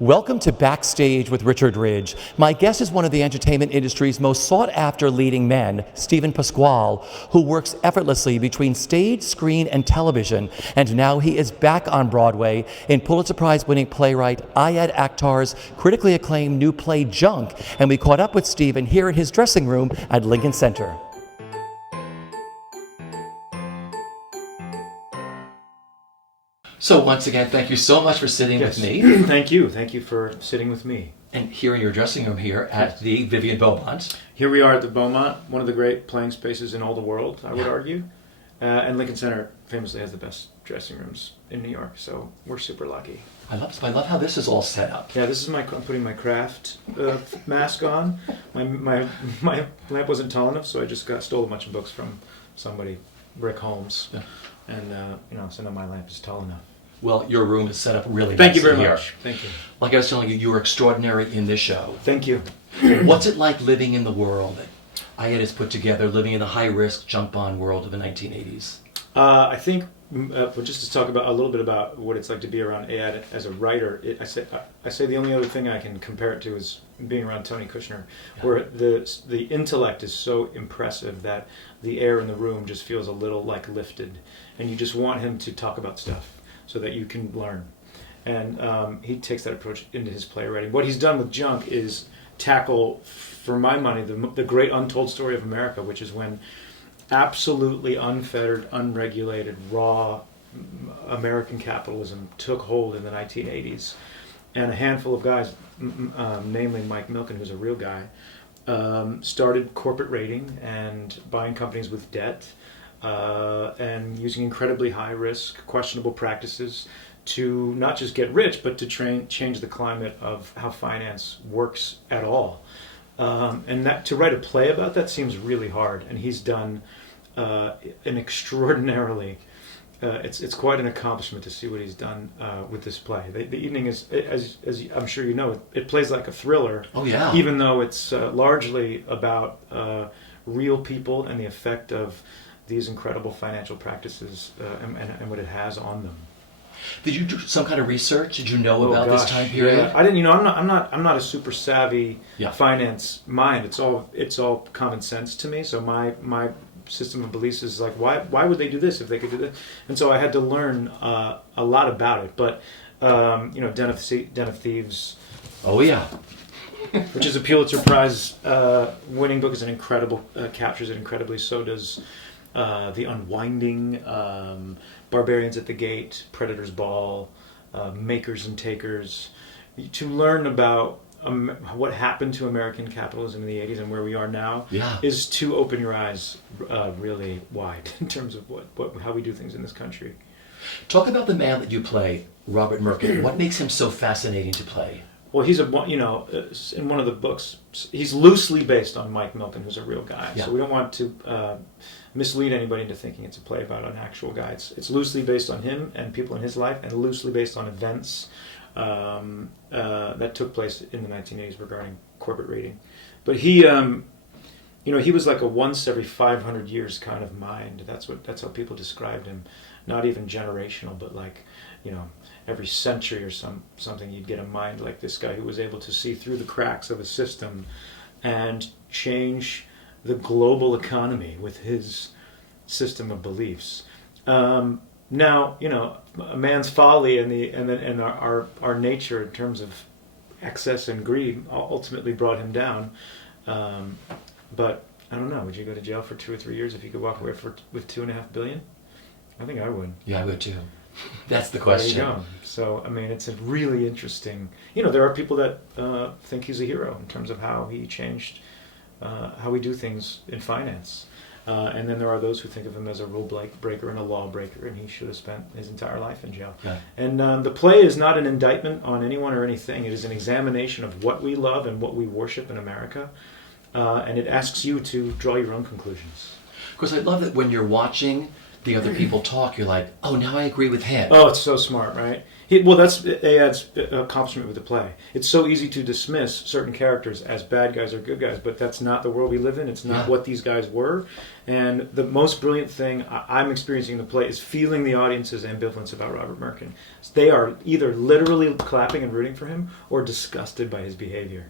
Welcome to Backstage with Richard Ridge. My guest is one of the entertainment industry's most sought-after leading men, Stephen Pasquale, who works effortlessly between stage, screen, and television. And now he is back on Broadway in Pulitzer Prize-winning playwright Ayad Akhtar's critically acclaimed new play, Junk. And we caught up with Stephen here in his dressing room at Lincoln Center. So once again, thank you so much for sitting with me. Thank you. Thank you for sitting with me. And here in your dressing room here at the Vivian Beaumont. Here we are at the Beaumont, one of the great playing spaces in all the world, I would argue. And Lincoln Center famously has the best dressing rooms in New York, so we're super lucky. I love how this is all set up. Yeah, this is I'm putting my craft mask on. My lamp wasn't tall enough, so I just stole a bunch of books from somebody, Rick Holmes. Yeah. And, so now my lamp is tall enough. Well, your room is set up really Thank you nicely very here. much. Thank you. Like I was telling you, you were extraordinary in this show. Thank you. What's it like living in the world that Ayad has put together, living in the high-risk, jump-on world of the 1980s? I think, just to talk about a little bit about what it's like to be around Ayad as a writer, I say the only other thing I can compare it to is being around Tony Kushner, where the intellect is so impressive that the air in the room just feels a little like lifted, and you just want him to talk about stuff so that you can learn. And he takes that approach into his playwriting. What he's done with Junk is tackle, for my money, the great untold story of America, which is when absolutely unfettered, unregulated, raw American capitalism took hold in the 1980s. And a handful of guys, namely Mike Milken, who's a real guy, started corporate raiding and buying companies with debt, and using incredibly high-risk, questionable practices to not just get rich, but to change the climate of how finance works at all. And that to write a play about that seems really hard, and he's done an extraordinarily. It's quite an accomplishment to see what he's done with this play. The evening is, as I'm sure you know, it plays like a thriller. Oh yeah. Even though it's largely about real people and the effect of these incredible financial practices and what it has on them. Did you do some kind of research? Did you know about this time period? Yeah. I didn't. I'm not a super savvy finance mind. It's all common sense to me. So my system of beliefs is like, why would they do this if they could do this? And so I had to learn a lot about it. But Den of Thieves. Oh yeah. Which is a Pulitzer Prize winning book, is an incredible captures it incredibly. So does The Unwinding, Barbarians at the Gate, Predator's Ball, Makers and Takers, to learn about what happened to American capitalism in the 80s and where we are now, is to open your eyes really wide in terms of how we do things in this country. Talk about the man that you play, Robert Merkin. What makes him so fascinating to play? Well, he's in one of the books, he's loosely based on Mike Milken, who's a real guy. Yeah. So we don't want to mislead anybody into thinking it's a play about an actual guy. It's loosely based on him and people in his life, and loosely based on events that took place in the 1980s regarding corporate raiding. But he was like a once every 500 years kind of mind. That's how people described him. Not even generational, but like, every century or something, you'd get a mind like this guy who was able to see through the cracks of a system and change the global economy with his system of beliefs. Now, a man's folly and our nature in terms of excess and greed ultimately brought him down. But I don't know. Would you go to jail for 2 or 3 years if you could walk away with $2.5 billion? I think I would. Yeah, I would too. That's the question. There you go. So, it's a really interesting. There are people that think he's a hero in terms of how he changed how we do things in finance. And then there are those who think of him as a rule breaker and a law breaker, and he should have spent his entire life in jail. Yeah. And the play is not an indictment on anyone or anything. It is an examination of what we love and what we worship in America, and it asks you to draw your own conclusions. Of course, I love that when you're watching the other people talk, you're like, oh, now I agree with him. Oh, it's so smart, right? Well, that's Ayad's accomplishment with the play. It's so easy to dismiss certain characters as bad guys or good guys, but that's not the world we live in. It's not what these guys were. And the most brilliant thing I'm experiencing in the play is feeling the audience's ambivalence about Robert Merkin. They are either literally clapping and rooting for him or disgusted by his behavior.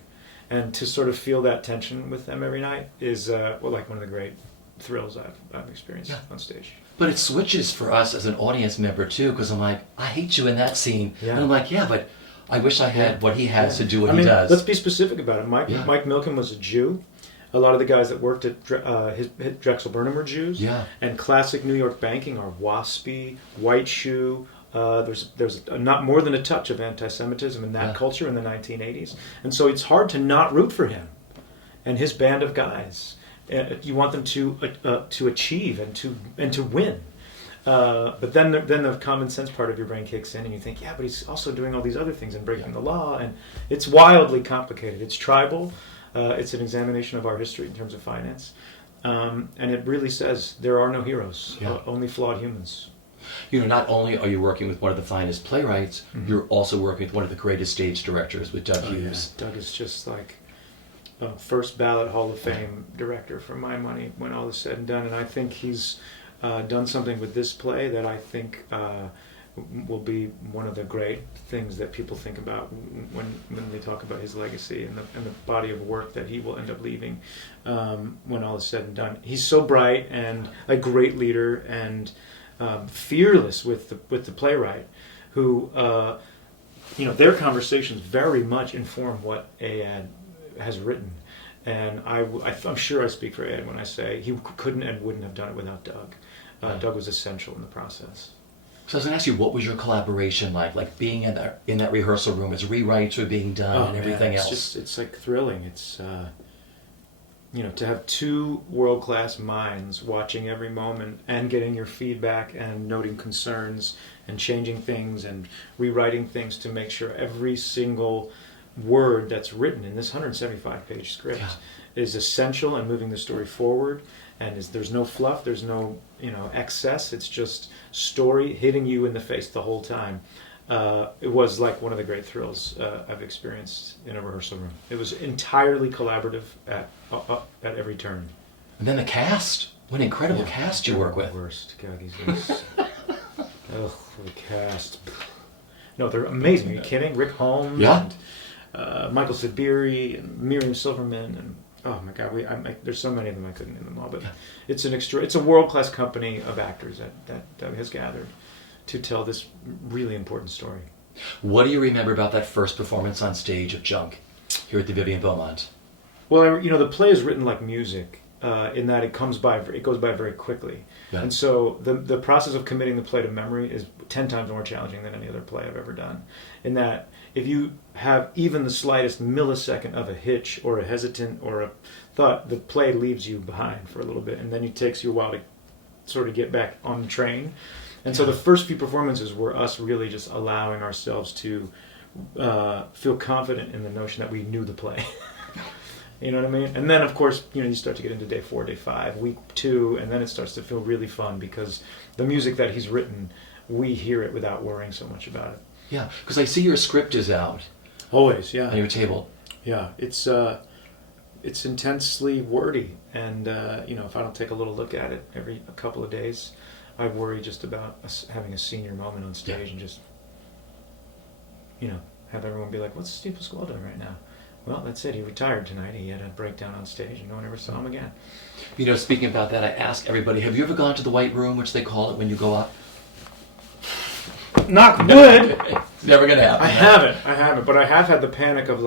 And to sort of feel that tension with them every night is like one of the great thrills I've experienced on stage. But it switches for us as an audience member too, because I'm like, I hate you in that scene. Yeah. And I'm like, yeah, but I wish I had what he has to do what he does. Let's be specific about it. Mike Milken was a Jew. A lot of the guys that worked at Drexel Burnham were Jews. Yeah. And classic New York banking are waspy, white shoe. There's not more than a touch of anti-Semitism in that culture in the 1980s. And so it's hard to not root for him and his band of guys. You want them to achieve and to win, but then the common sense part of your brain kicks in, and you think, yeah, but he's also doing all these other things and breaking the law, and it's wildly complicated. It's tribal. It's an examination of our history in terms of finance, and it really says there are no heroes, only flawed humans. You know, not only are you working with one of the finest playwrights, you're also working with one of the greatest stage directors, with Doug Hughes. Yeah. Doug is just like first ballot Hall of Fame director for my money when all is said and done, and I think he's done something with this play that I think will be one of the great things that people think about when they talk about his legacy and the body of work that he will end up leaving when all is said and done. He's so bright and a great leader and fearless with the playwright, who their conversations very much inform what Ayad has written, and I'm sure I speak for Ed when I say he couldn't and wouldn't have done it without Doug. Doug was essential in the process. So I was going to ask you, what was your collaboration like being in that rehearsal room as rewrites were being done and everything else? It's like thrilling. It's to have two world-class minds watching every moment and getting your feedback and noting concerns and changing things and rewriting things to make sure every single word that's written in this 175-page script is essential and moving the story forward, and there's no fluff, there's no excess. It's just story hitting you in the face the whole time. It was like one of the great thrills I've experienced in a rehearsal room. It was entirely collaborative at every turn. And then the cast, what an incredible cast you work with. Worst, God, the cast. No, they're amazing. Are you kidding? Rick Holmes. Yeah. And Michael Sabiri and Miriam Silverman, and oh my God, there's so many of them I couldn't name them all. But it's a world-class company of actors that has gathered to tell this really important story. What do you remember about that first performance on stage of Junk here at the Vivian Beaumont? Well, the play is written like music in that it goes by very quickly, and so the process of committing the play to memory is 10 times more challenging than any other play I've ever done. In that, if you have even the slightest millisecond of a hitch or a hesitant or a thought, the play leaves you behind for a little bit, and then it takes you a while to sort of get back on the train. And so the first few performances were us really just allowing ourselves to feel confident in the notion that we knew the play. You know what I mean? And then, of course, you start to get into day 4, day 5, week 2, and then it starts to feel really fun because the music that he's written, we hear it without worrying so much about it. Yeah, because I see your script is out. Always, yeah. On your table. Yeah, it's intensely wordy, and if I don't take a little look at it every a couple of days, I worry just about us having a senior moment on stage and just, have everyone be like, "What's Steve Pasquale doing right now?" Well, that's it. He retired tonight. He had a breakdown on stage, and no one ever saw him again. Speaking about that, I ask everybody, have you ever gone to the White Room, which they call it when you go up? Knock wood! It's never going to happen. I haven't. But I have had the panic of,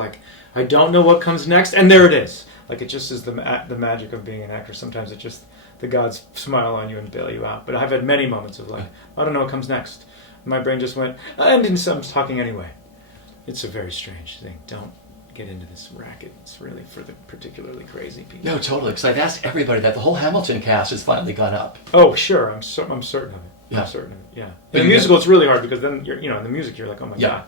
I don't know what comes next, and there it is. It just is the magic of being an actor. Sometimes it's just the gods smile on you and bail you out. But I've had many moments of, I don't know what comes next. My brain just went, and I'm talking anyway. It's a very strange thing. Don't get into this racket. It's really for the particularly crazy people. No, totally. Because I've asked everybody that. The whole Hamilton cast has finally gone up. Oh, sure. I'm certain of it. Yeah. I'm certain of it. Yeah. In the musical, it's really hard because then you're, in the music, you're like, oh my God.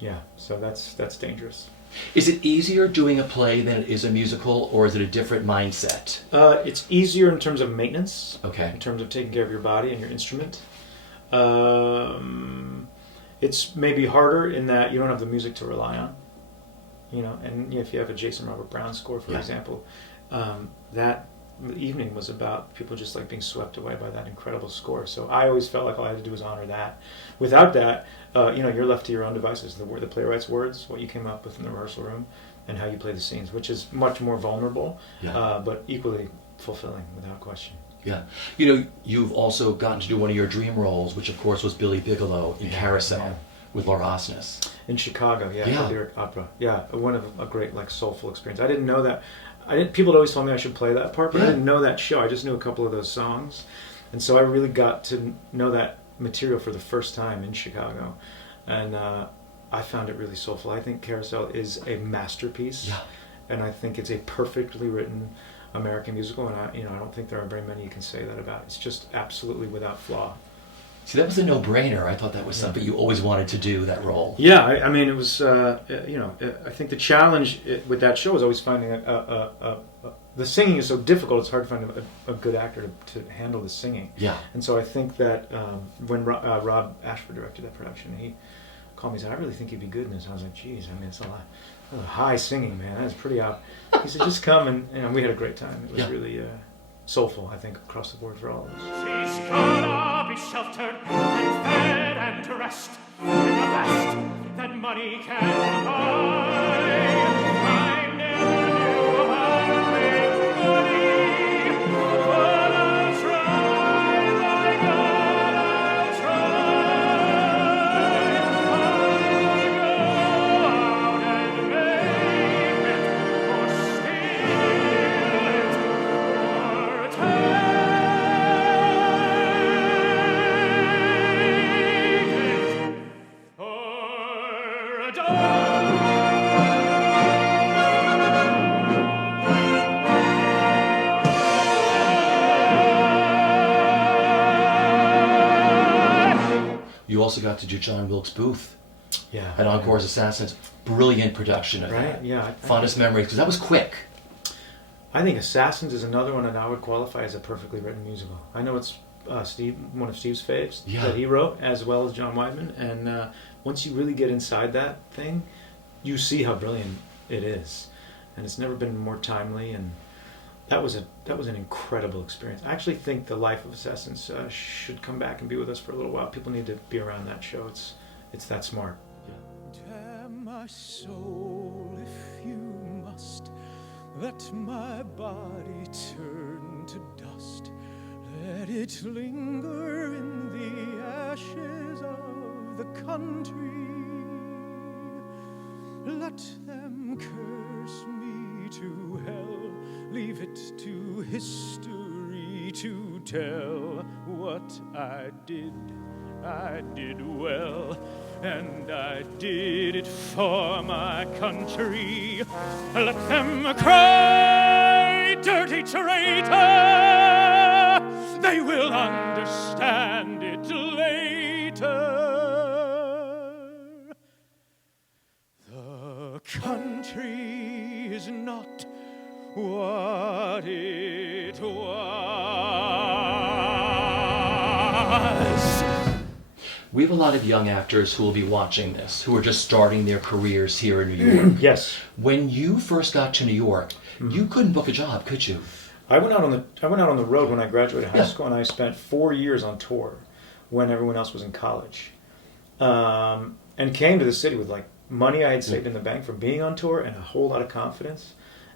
Yeah, so that's dangerous. Is it easier doing a play than it is a musical, or is it a different mindset? It's easier in terms of maintenance. Okay. In terms of taking care of your body and your instrument. It's maybe harder in that you don't have the music to rely on. And if you have a Jason Robert Brown score, for example, that evening was about people just like being swept away by that incredible score. So I always felt like all I had to do was honor that. Without that, you're left to your own devices. The playwright's words, what you came up with in the rehearsal room, and how you play the scenes, which is much more vulnerable, but equally fulfilling, without question. Yeah. You've also gotten to do one of your dream roles, which of course was Billy Bigelow in Carousel with Laura Osnes. In Chicago, the lyric opera. Yeah, one of a great soulful experience. I didn't know that. People had always told me I should play that part, but I didn't know that show. I just knew a couple of those songs. And so I really got to know that material for the first time in Chicago. And I found it really soulful. I think Carousel is a masterpiece. Yeah. And I think it's a perfectly written American musical, and I don't think there are very many you can say that about. It's just absolutely without flaw. See, that was a no-brainer. I thought that was something you always wanted to do, that role. Yeah, I mean, it was, I think the challenge with that show was always finding the singing is so difficult, it's hard to find a good actor to handle the singing. Yeah. And so I think that when Rob Ashford directed that production, he called me and said, I really think you'd be good in this. I was like, geez, I mean, it's a lot. High singing, man. That's pretty out. He said, just come, and we had a great time. It was really soulful, I think, across the board for all of us. She's gonna be sheltered and fed and dressed in the best that money can buy. I never knew how to make money, but I'll try, my God, I'll try. I'll go out and make it, or steal it, or take it. You also got to do John Wilkes Booth. Yeah. At Encore's Assassins. Brilliant production of that. Right? Yeah. Fondest memories, because that was quick. I think Assassins is another one that I would qualify as a perfectly written musical. I know it's one of Steve's faves that he wrote, as well as John Weidman. And once you really get inside that thing, you see how brilliant it is. And it's never been more timely. And that was an incredible experience. I actually think The Life of Assassins should come back and be with us for a little while. People need to be around that show. It's that smart. Damn my soul, if you must, let my body turn to dust. Let it linger in the ashes of the country. Let them curse me to hell. Leave it to history to tell. What I did well, and I did it for my country. Let them cry, dirty traitor. They will understand it later. The country is not what it was. We have a lot of young actors who will be watching this, who are just starting their careers here in New York. Yes. When you first got to New York, you couldn't book a job, could you? I went out on the road when I graduated high school, and I spent 4 years on tour when everyone else was in college, and came to the city with money I had saved in the bank from being on tour and a whole lot of confidence.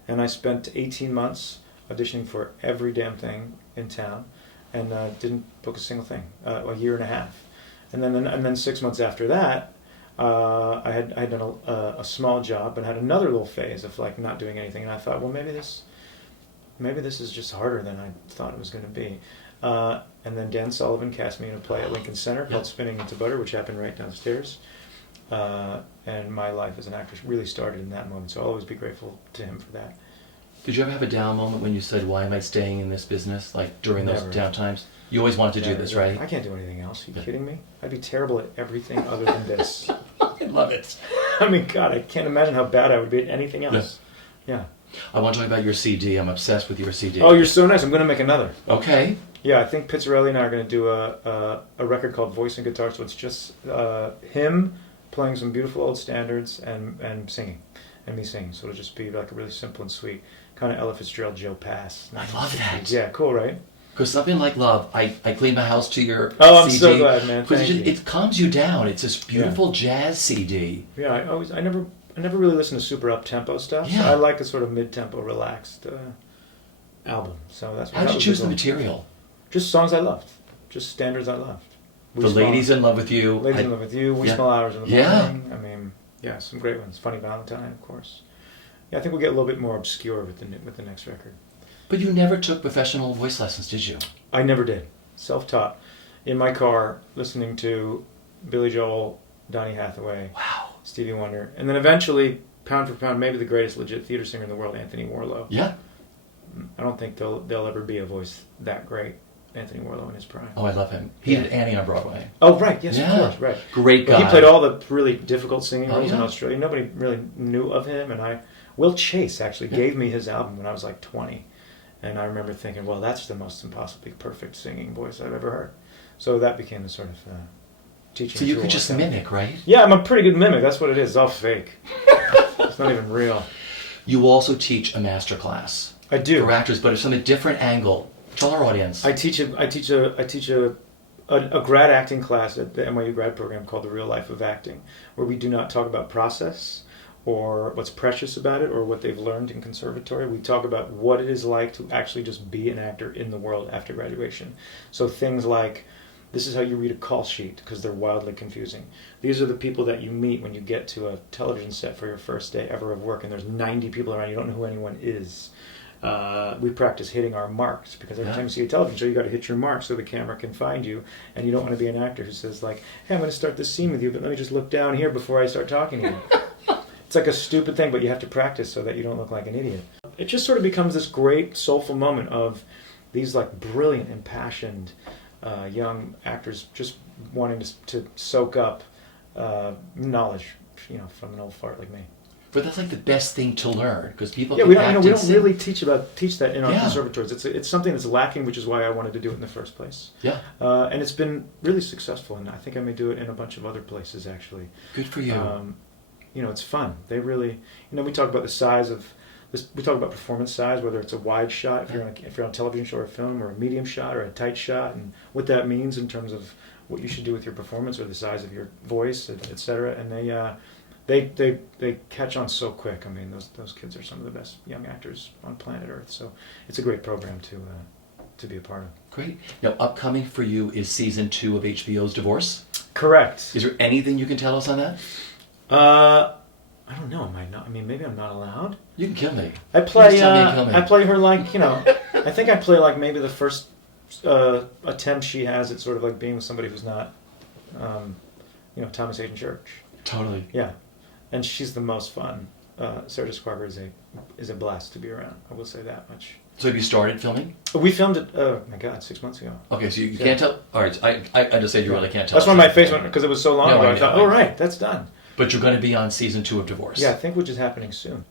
And I spent 18 months auditioning for every damn thing in town, and didn't book a single thing. A year and a half, and then 6 months after that, I had done a small job, but had another little phase of not doing anything. And I thought, well, maybe this is just harder than I thought it was going to be. And then Dan Sullivan cast me in a play at Lincoln Center called Spinning Into Butter, which happened right downstairs. And my life as an actress really started in that moment, so I'll always be grateful to him for that. Did you ever have a down moment when you said, why am I staying in this business, during those down times? You always wanted to do this, right? I can't do anything else. Are you kidding me? I'd be terrible at everything other than this. love it. I mean, God, I can't imagine how bad I would be at anything else. Yeah. I want to talk about your CD. I'm obsessed with your CD. Oh, you're so nice. I'm going to make another. Okay. Yeah, I think Pizzarelli and I are going to do a record called Voice and Guitar. So it's just him playing some beautiful old standards and singing, and me singing. So it'll just be like a really simple and sweet kind of Ella Fitzgerald, Joe Pass. I love that. Yeah, cool, right? Because something like Love, I clean my house to your Oh, I'm CD. so glad, man. Thank you. It calms you down. It's this beautiful jazz CD. Yeah, I never really listen to super up tempo stuff. Yeah. So I like a sort of mid tempo, relaxed album. So that's what How did you choose the material? Just songs I loved, just standards I loved. The Ladies in Love with You. Ladies in Love with You. We Smell Hours in the Morning. I mean, yeah, some great ones. Funny Valentine, of course. Yeah, I think we'll get a little bit more obscure with the next record. But you never took professional voice lessons, did you? I never did. Self-taught. In my car, listening to Billy Joel, Donny Hathaway, Wow. Stevie Wonder, and then eventually, pound for pound, maybe the greatest legit theater singer in the world, Anthony Warlow. Yeah. I don't think there'll ever be a voice that great, Anthony Warlow in his prime. Oh, I love him. He did Annie on Broadway. Oh, right, yes, Yeah. of course, right. Great guy. But he played all the really difficult singing roles in yeah. Australia. Nobody really knew of him, and Will Chase actually gave me his album when I was like 20. And I remember thinking, well, that's the most impossibly perfect singing voice I've ever heard. So that became the sort of teaching. So you tool could just like that. mimic, right? Yeah, I'm a pretty good mimic. That's what it is. It's all fake. It's not even real. You also teach a master class I do. for actors, but it's from a different angle. Tell our audience. I teach a grad acting class at the NYU grad program called The Real Life of Acting, where we do not talk about process or what's precious about it or what they've learned in conservatory. We talk about what it is like to actually just be an actor in the world after graduation. So things like, this is how you read a call sheet, because they're wildly confusing. These are the people that you meet when you get to a television set for your first day ever of work, and there's 90 people around, you don't know who anyone is. We practice hitting our marks, because every time you see a television show, you got to hit your mark so the camera can find you, and you don't want to be an actor who says like, hey, I'm going to start this scene with you, but let me just look down here before I start talking to you. It's like a stupid thing, but you have to practice so that you don't look like an idiot. It just sort of becomes this great soulful moment of these like brilliant, impassioned young actors just wanting to soak up knowledge, from an old fart like me. But that's like the best thing to learn, because people. Yeah, can we don't. act We and don't sing. really teach that in our conservatories. It's something that's lacking, which is why I wanted to do it in the first place. Yeah. And it's been really successful, and I think I may do it in a bunch of other places actually. Good for you. It's fun. They really, we talk about the size of this. We talk about performance size, whether it's a wide shot, if you're on a television show or a film, or a medium shot or a tight shot, and what that means in terms of what you should do with your performance or the size of your voice, etc. And they catch on so quick. I mean, those kids are some of the best young actors on planet Earth. So it's a great program to be a part of. Great. Now, upcoming for you is season 2 of HBO's Divorce. Correct. Is there anything you can tell us on that? I don't know. Am I not? I mean, maybe I'm not allowed. You can kill me. I play. Just tell me and kill me. I play her like I think I play like maybe the first attempt she has at sort of like being with somebody who's not, Thomas Hayden Church. Totally. Yeah, and she's the most fun. Sarah Jessica Parker is a blast to be around. I will say that much. So have you started filming? We filmed it. Oh my God, 6 months ago. Okay, so you can't tell. All right, I just said you really can't tell. That's why my face went, because it was so long ago. I thought, know. right, that's done. But you're going to be on season 2 of Divorce. Yeah, I think which is happening soon.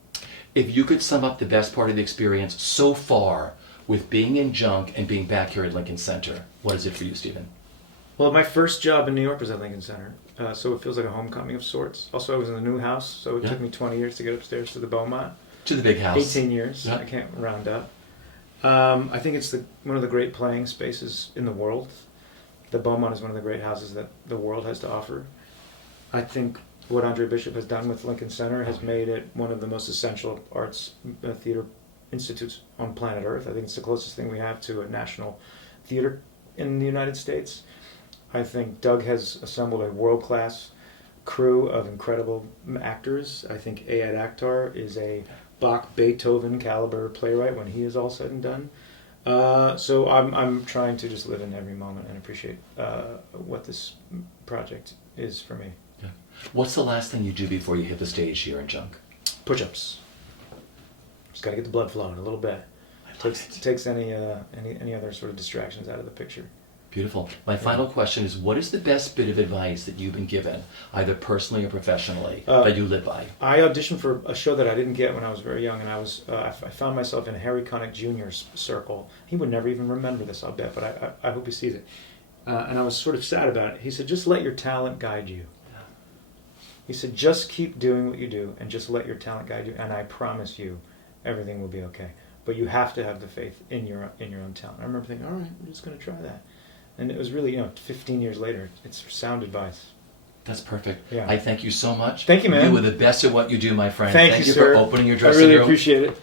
If you could sum up the best part of the experience so far with being in Junk and being back here at Lincoln Center, what is it for you, Stephen? Well, my first job in New York was at Lincoln Center, so it feels like a homecoming of sorts. Also, I was in the new house, so it took me 20 years to get upstairs to the Beaumont. To the big house. 18 years. Yeah. I can't round up. I think it's one of the great playing spaces in the world. The Beaumont is one of the great houses that the world has to offer. I think what Andre Bishop has done with Lincoln Center has made it one of the most essential arts theater institutes on planet Earth. I think it's the closest thing we have to a national theater in the United States. I think Doug has assembled a world-class crew of incredible actors. I think Ayad Akhtar is a Bach, Beethoven caliber playwright when he is all said and done. So I'm trying to just live in every moment and appreciate what this project is for me. Yeah. What's the last thing you do before you hit the stage here in Junk? Push-ups. Just got to get the blood flowing a little bit. Takes any other sort of distractions out of the picture. Beautiful. My final question is, what is the best bit of advice that you've been given, either personally or professionally, that you live by? I auditioned for a show that I didn't get when I was very young, and I found myself in Harry Connick Jr.'s circle. He would never even remember this, I'll bet, but I hope he sees it. And I was sort of sad about it. He said, just let your talent guide you. Yeah. He said, just keep doing what you do, and just let your talent guide you, and I promise you, everything will be okay. But you have to have the faith in your own talent. I remember thinking, all right, I'm just going to try that. And it was really, 15 years later, it's sound advice. That's perfect. Yeah. I thank you so much. Thank you, man. You were the best at what you do, my friend. Thank you, sir. for opening your dressing room. I really room. appreciate it.